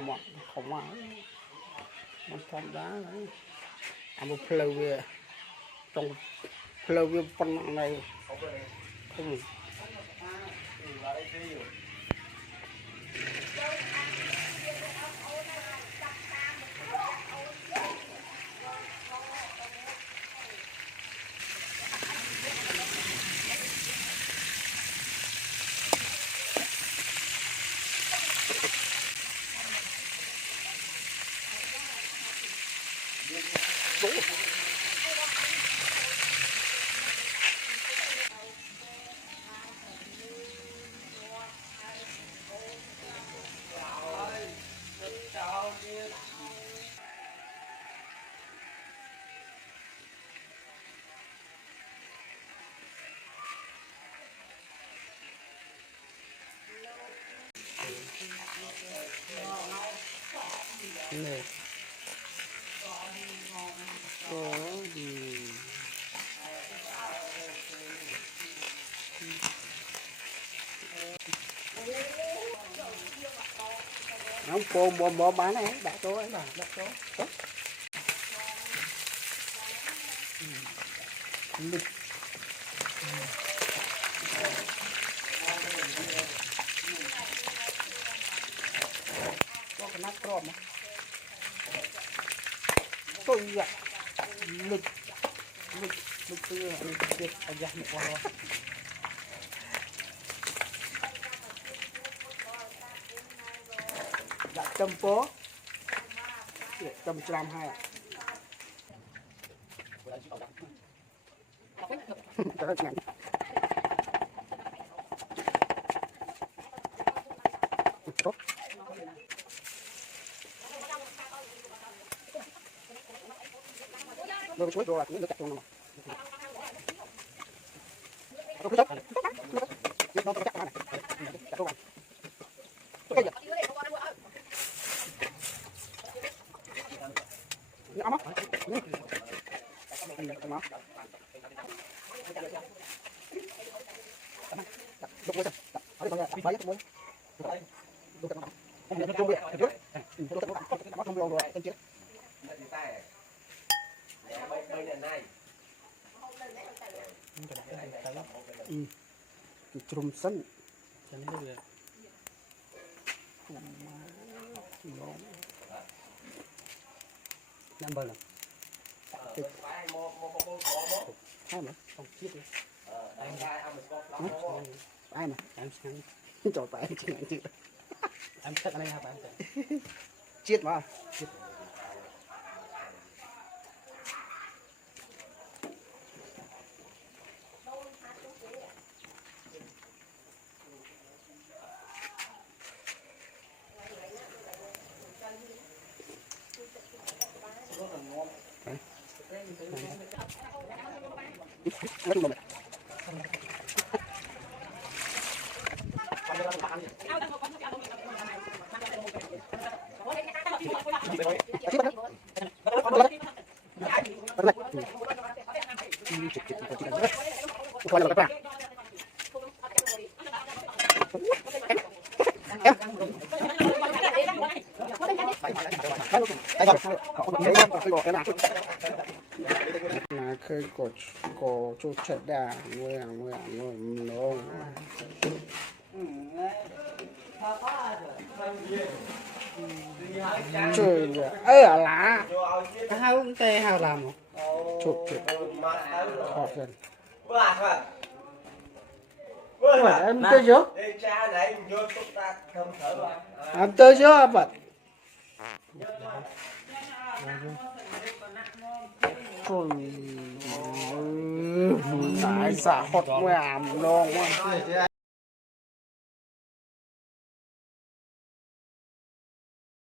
mọt không mà nó phong đá đấy ăn một phơi về trong phơi về phần này không này có gì nó bò bán này đã chỗ ấy là đã chỗ lịch có cái nắp cọp mà tôi vậy lịch tôi việc ở nhà một qua dạ châm phố châm trăm hai ạ rồi chuối rồi những cái chặt luôn mà nó chắc nó chắc này chặt luôn cái gì nó ấm á nó đục lên ở đây còn phải đục lên đục cái nó không được không được được đục cái nó không được rồi tên chết chùm sân cho nên được năm bờ lần hai mà không chiếc đi ai mà em sang trò phải chị em chắc ở đây hả bạn chiết mà rất là mệt. Khơi cổ chút chết đà nuôi nông trời ơi lá hao tê hao làm chụp họp dần em tới chưa em tới chưa bật tại xã hột mềm luôn quá